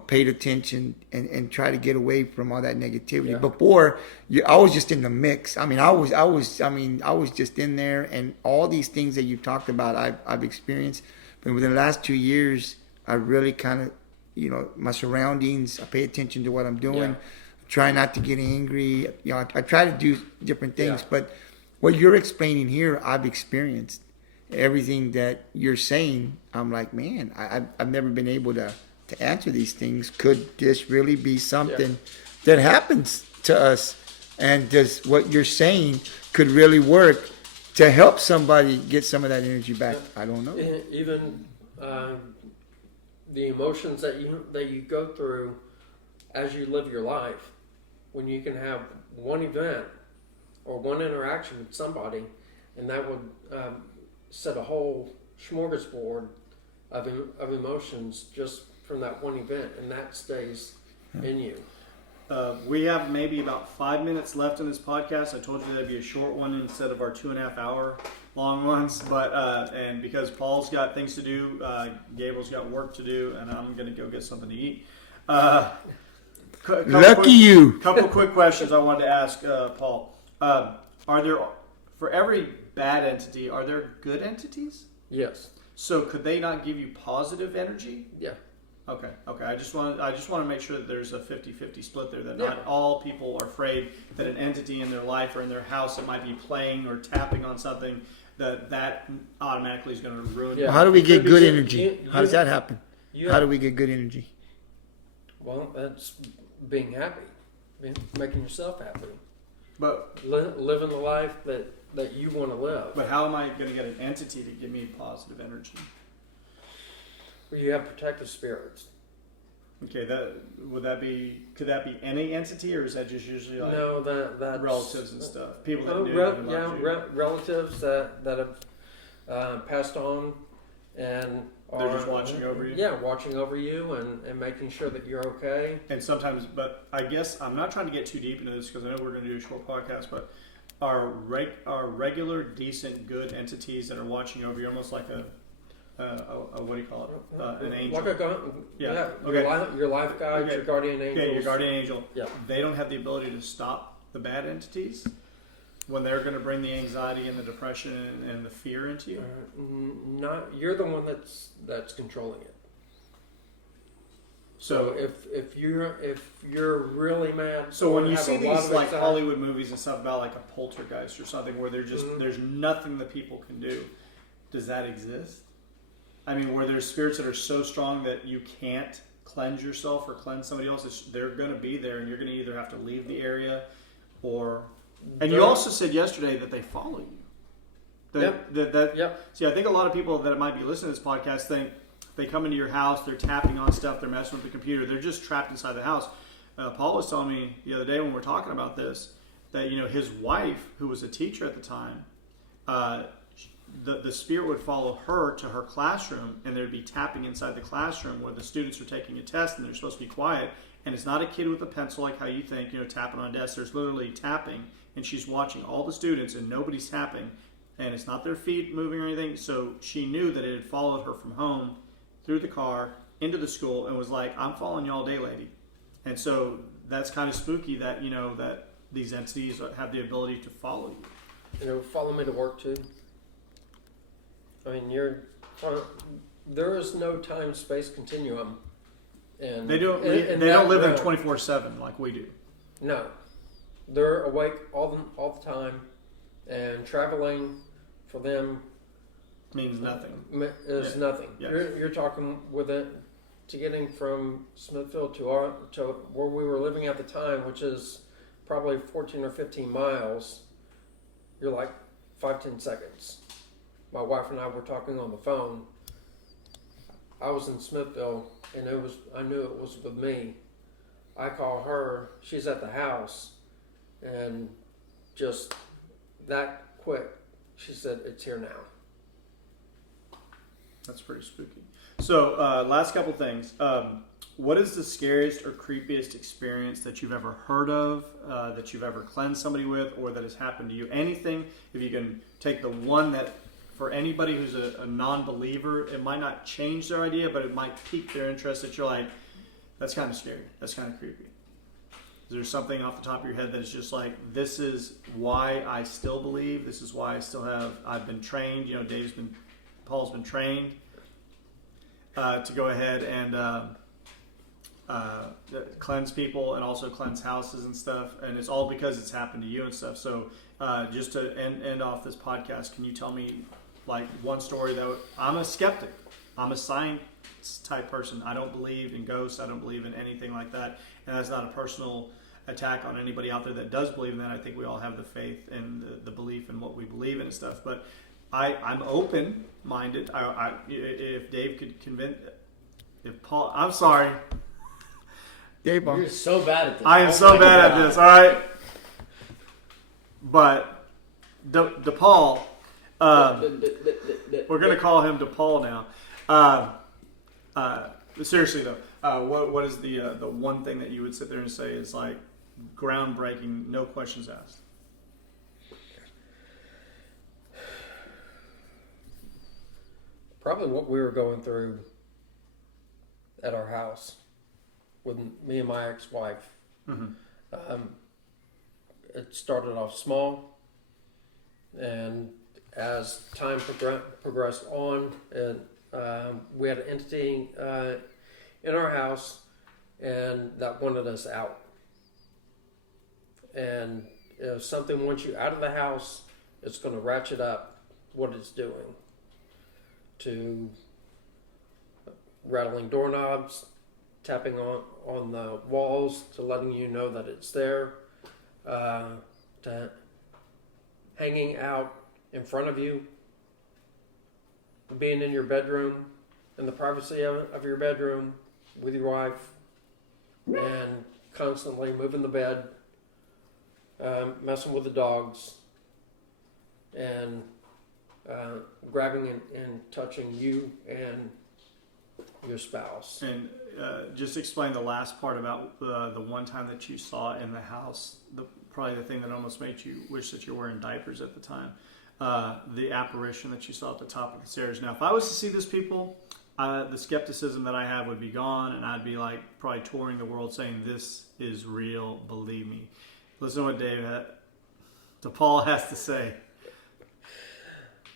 paid attention and try to get away from all that negativity. Yeah. Before, I was just in the mix. I mean, I was just in there, and all these things that you've talked about, I've experienced. But within the last 2 years, I really kind of, my surroundings, I pay attention to what I'm doing. Yeah. Try not to get angry. I try to do different things. Yeah. But what you're explaining here, I've experienced. Everything that you're saying, I'm like, man, I've never been able to answer these things. Could this really be something that happens to us? And does what you're saying could really work to help somebody get some of that energy back? I don't know. Even the emotions that you go through as you live your life, when you can have one event or one interaction with somebody, and that would set a whole smorgasbord of emotions just from that one event, and that stays in you. We have maybe about 5 minutes left in this podcast. I told you that'd be a short one instead of our 2.5 hour long ones, but and because Paul's got things to do, Gabriel's got work to do, and I'm gonna go get something to eat. Couple quick questions I wanted to ask Paul. Are there, for every bad entity, are there good entities? Yes. So could they not give you positive energy? Yeah. Okay. I just want to make sure that there's a 50-50 split there. That not all people are afraid that an entity in their life or in their house that might be playing or tapping on something that automatically is going to ruin. Yeah. Well, how do we get good You- energy? How does that happen? How do we get good energy? Well, that's being happy, making yourself happy, But living the life that you want to live. But how am I going to get an entity to give me positive energy? Where you have protective spirits. Okay, could that be any entity, or is that just usually like that's relatives and stuff, people that knew and loved you? Relatives that have passed on, and they're just watching over you. Yeah, watching over you and making sure that you're okay. And sometimes, but I guess I'm not trying to get too deep into this because I know we're going to do a short podcast, but are regular, decent, good entities that are watching over you, almost like a what do you call it? An angel. Like Okay. Your life guide, Okay. your guardian angel. Yeah, your guardian angel. Yeah. They don't have the ability to stop the bad entities when they're going to bring the anxiety and the depression and the fear into you. Not you're the one that's controlling it. So if you're really mad, so when you have see a lot these of like anxiety- Hollywood movies and stuff about like a poltergeist or something where they're just there's nothing that people can do, does that exist? I mean, where there's spirits that are so strong that you can't cleanse yourself or cleanse somebody else, they're going to be there, and you're going to either have to leave the area, or. And you also said yesterday that they follow you. Yep. See, I think a lot of people that might be listening to this podcast think they come into your house, they're tapping on stuff, they're messing with the computer, they're just trapped inside the house. Paul was telling me the other day when we were talking about this that his wife, who was a teacher at the time, the spirit would follow her to her classroom, and there'd be tapping inside the classroom where the students are taking a test and they're supposed to be quiet. And it's not a kid with a pencil like how you think, tapping on a desk. There's literally tapping, and she's watching all the students, and nobody's tapping, and it's not their feet moving or anything. So she knew that it had followed her from home, through the car, into the school, and was like, "I'm following you all day, lady." And so that's kind of spooky that, that these entities have the ability to follow you. And it would follow me to work too. I mean, there is no time-space continuum. And They don't in they don't that live in realm. 24/7 like we do. No, they're awake all the time, and traveling for them Means nothing. is nothing. Yes. You're talking with it to getting from Smithfield to where we were living at the time, which is probably 14 or 15 miles. You're like 5-10 seconds. My wife and I were talking on the phone. I was in Smithville, and I knew it was with me. I call her. She's at the house, and just that quick, she said, "It's here now." That's pretty spooky. So, last couple things. What is the scariest or creepiest experience that you've ever heard of, that you've ever cleansed somebody with, or that has happened to you? Anything, if you can take the one that, for anybody who's a non-believer, it might not change their idea, but it might pique their interest that you're like, that's kind of scary. That's kind of creepy. Is there something off the top of your head that is just like, this is why I still believe, this is why I've been trained, Paul's been trained to go ahead and cleanse people and also cleanse houses and stuff, and it's all because it's happened to you and stuff. So just to end off this podcast, can you tell me like one story that I'm a skeptic, I'm a science type person, I don't believe in ghosts, I don't believe in anything like that, and that's not a personal attack on anybody out there that does believe in that. I think we all have the faith and the belief in what we believe in and stuff, but I'm open-minded. If Dave could convince, if Paul, I'm sorry. Dave, You're so bad at this. I am Oh so my bad God. at this, all right? But DePaul, we're going to call him DePaul now. Seriously, though, what is the one thing that you would sit there and say is like groundbreaking, no questions asked? Probably what we were going through at our house with me and my ex-wife. Mm-hmm. It started off small, and as time progressed on, we had an entity in our house, and that wanted us out. And if something wants you out of the house, it's going to ratchet up what it's doing, to rattling doorknobs, tapping on the walls to letting you know that it's there, to hanging out in front of you, being in your bedroom, in the privacy of your bedroom with your wife, and constantly moving the bed, messing with the dogs, and grabbing and touching you and your spouse. And just explain the last part about the one time that you saw in the house, probably the thing that almost made you wish that you were wearing diapers at the time, the apparition that you saw at the top of the stairs. Now, if I was to see this, people, the skepticism that I have would be gone, and I'd be like probably touring the world saying, this is real, believe me. Listen to what DePaul has to say.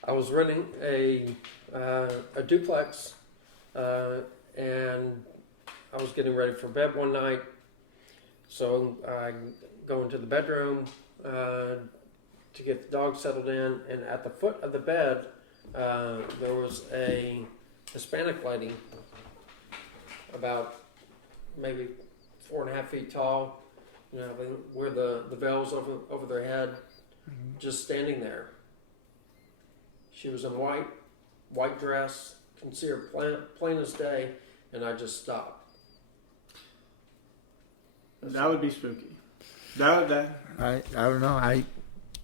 I was renting a duplex, and I was getting ready for bed one night. So I go into the bedroom to get the dog settled in, and at the foot of the bed, there was a Hispanic lady, about maybe 4.5 feet tall, wear the veils over their head, just standing there. She was in white dress, can see her plain as day, and I just stopped. That would be spooky. I don't know.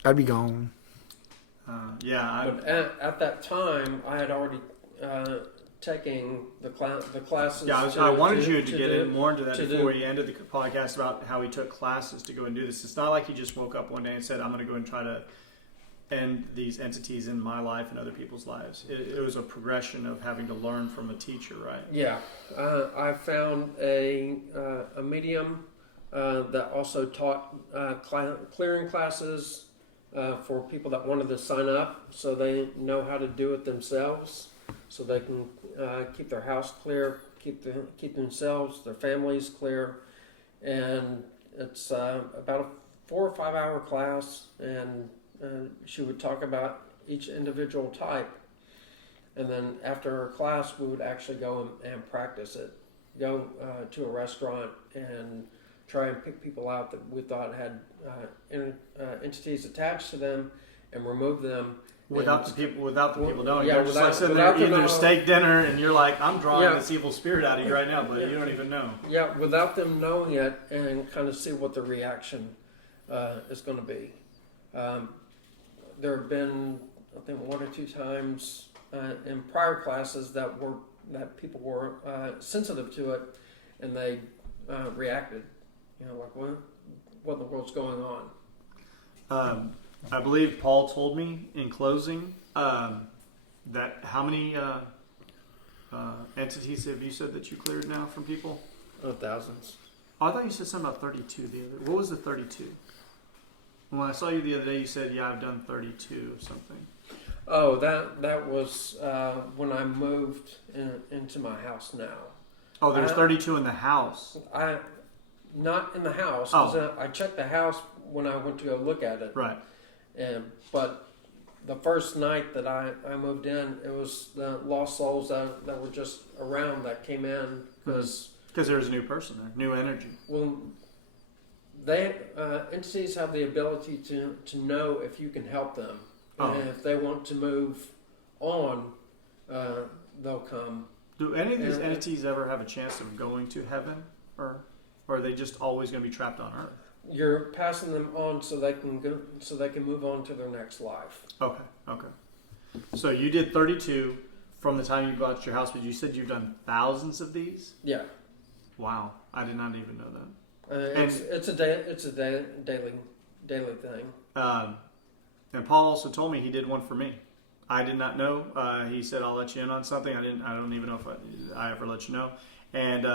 I'd be gone. But at that time, I had already taken the classes. Yeah, I wanted you to get in more into that to before we ended the podcast about how he took classes to go and do this. It's not like he just woke up one day and said, I'm going to go and try to end these entities in my life and other people's lives. It was a progression of having to learn from a teacher, right? Yeah, I found a medium that also taught clearing classes for people that wanted to sign up, so they know how to do it themselves, so they can keep their house clear, keep themselves, their families clear, and it's about a 4 or 5 hour class, and she would talk about each individual type, and then after her class we would actually go and practice it, go to a restaurant and try and pick people out that we thought had entities attached to them and remove them. Without the people knowing. Yeah, You're just like sitting there eating your steak dinner, and you're like, I'm drawing this evil spirit out of you right now, but you don't even know. Yeah, without them knowing it, and kind of see what the reaction is going to be. There have been, I think, 1 or 2 times in prior classes that people were sensitive to it, and they reacted. Like, what in the world's going on? I believe Paul told me in closing that how many entities have you said that you cleared now from people? Thousands. Oh, I thought you said something about 32 the other. What was the 32? When I saw you the other day, you said, "Yeah, I've done 32 or something." Oh, that was when I moved into my house now. Oh, there's 32 in the house. Not in the house. Oh. I checked the house when I went to go look at it. Right. But the first night that I moved in, it was the lost souls that were just around that came in because there was a new person there, new energy. Well, they entities have the ability to know if you can help them, and if they want to move on, they'll come. Do any of these entities ever have a chance of going to heaven, or are they just always going to be trapped on Earth? You're passing them on so they can move on to their next life. Okay. So you did 32 from the time you bought your house, but you said you've done thousands of these? Yeah. Wow, I did not even know that. It's a daily thing. And Paul also told me he did one for me. I did not know. He said, "I'll let you in on something." I don't even know if I ever let you know. And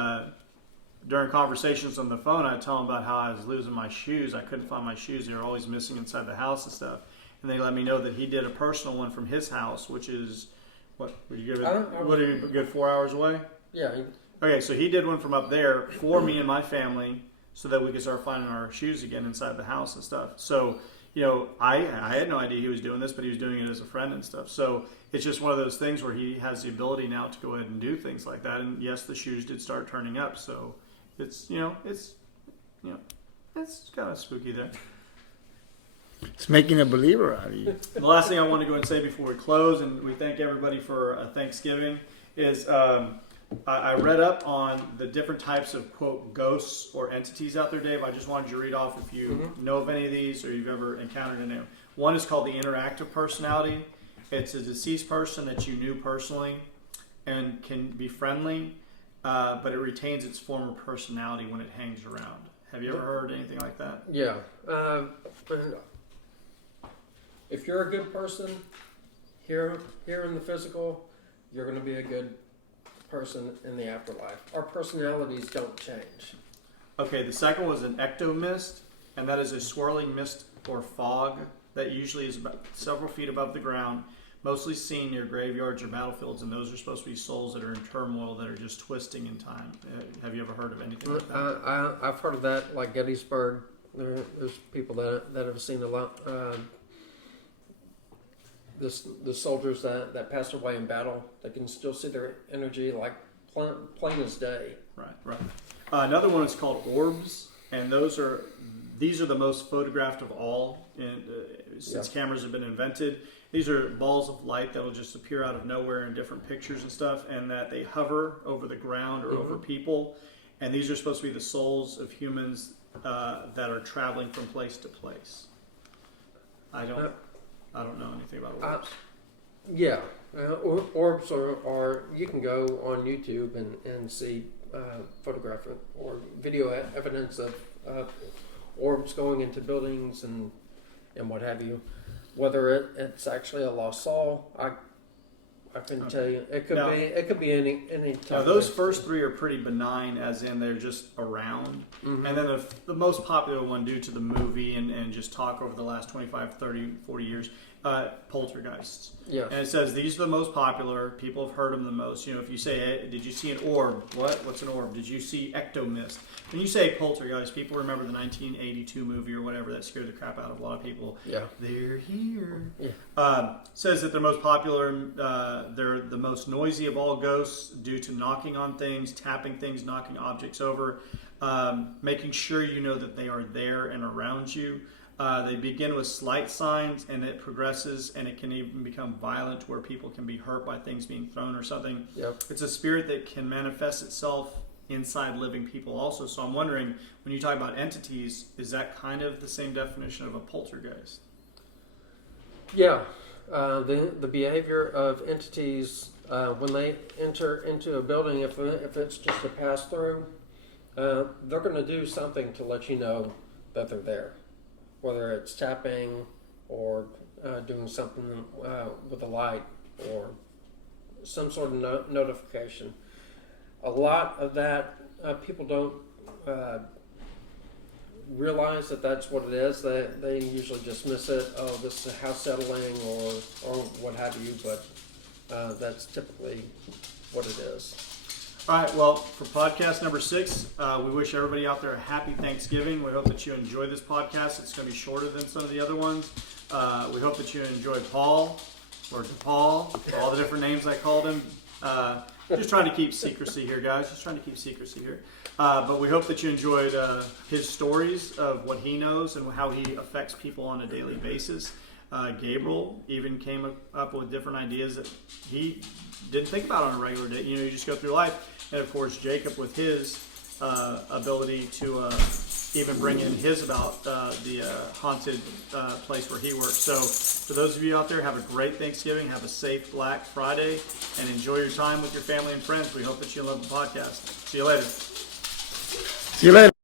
during conversations on the phone, I tell them about how I was losing my shoes. I couldn't find my shoes; they were always missing inside the house and stuff. And they let me know that he did a personal one from his house, which is what would you give it? What are you a good 4 hours away? Yeah. Okay, so he did one from up there for me and my family, so that we could start finding our shoes again inside the house and stuff. So, I had no idea he was doing this, but he was doing it as a friend and stuff. So it's just one of those things where he has the ability now to go ahead and do things like that. And yes, the shoes did start turning up. So it's kind of spooky there. It's making a believer out of you. The last thing I want to go and say before we close, and we thank everybody for Thanksgiving, is I read up on the different types of, quote, ghosts or entities out there, Dave. I just wanted you to read off if you know of any of these or you've ever encountered any. One is called the interactive personality. It's a deceased person that you knew personally and can be friendly, but it retains its former personality when it hangs around. Have you ever heard anything like that? Yeah. If you're a good person here in the physical, you're going to be a good person in the afterlife. Our personalities don't change. Okay, the second was an ectomist, and that is a swirling mist or fog that usually is about several feet above the ground, mostly seen near graveyards or battlefields, and those are supposed to be souls that are in turmoil that are just twisting in time. Have you ever heard of anything like that? I've heard of that, like Gettysburg. There's people that have seen a lot. The soldiers that passed away in battle, they can still see their energy like plain as day. Right. Another one is called orbs, and these are the most photographed of all since cameras have been invented. These are balls of light that will just appear out of nowhere in different pictures and stuff, and that they hover over the ground or over people. And these are supposed to be the souls of humans that are traveling from place to place. I don't know anything about orbs. Orbs are you can go on YouTube and see photographic or video evidence of orbs going into buildings and what have you. Whether it's actually a lost soul, I I couldn't tell you. It could No. be. It could be any Now, type. those of- first three are pretty benign, as in they're just around. Mhm. And then the most popular one, due to the movie and just talk over the last 25, 30, 40 years, poltergeists. Yes. And it says these are the most popular. People have heard them the most. You know, if you say, hey, did you see an orb? What's an orb? Did you see ectomist? When you say poltergeist, people remember the 1982 movie or whatever that scared the crap out of a lot of people. Yeah. They're here. Yeah. Says that they're most popular. They're the most noisy of all ghosts due to knocking on things, tapping things, knocking objects over, making sure you know that they are there and around you. They begin with slight signs, and it progresses, and it can even become violent, where people can be hurt by things being thrown or something. Yep. It's a spirit that can manifest itself inside living people also. So I'm wondering, when you talk about entities, is that kind of the same definition of a poltergeist? Yeah. The behavior of entities when they enter into a building, if it's just a pass through, they're going to do something to let you know that they're there. Whether it's tapping or doing something with a light or some sort of notification. A lot of that, people don't realize that that's what it is. They usually dismiss it. Oh, this is house settling or what have you, but that's typically what it is. All right, well, for podcast number 6, we wish everybody out there a happy Thanksgiving. We hope that you enjoy this podcast. It's going to be shorter than some of the other ones. We hope that you enjoyed Paul, or DePaul, all the different names I called him. Just trying to keep secrecy here, guys. Just trying to keep secrecy here. But we hope that you enjoyed his stories of what he knows and how he affects people on a daily basis. Gabriel even came up with different ideas that he didn't think about on a regular day. You know, you just go through life. And of course, Jacob with his ability to even bring in his about the haunted place where he works. So for those of you out there, have a great Thanksgiving. Have a safe Black Friday. And enjoy your time with your family and friends. We hope that you love the podcast. See you later. See you later.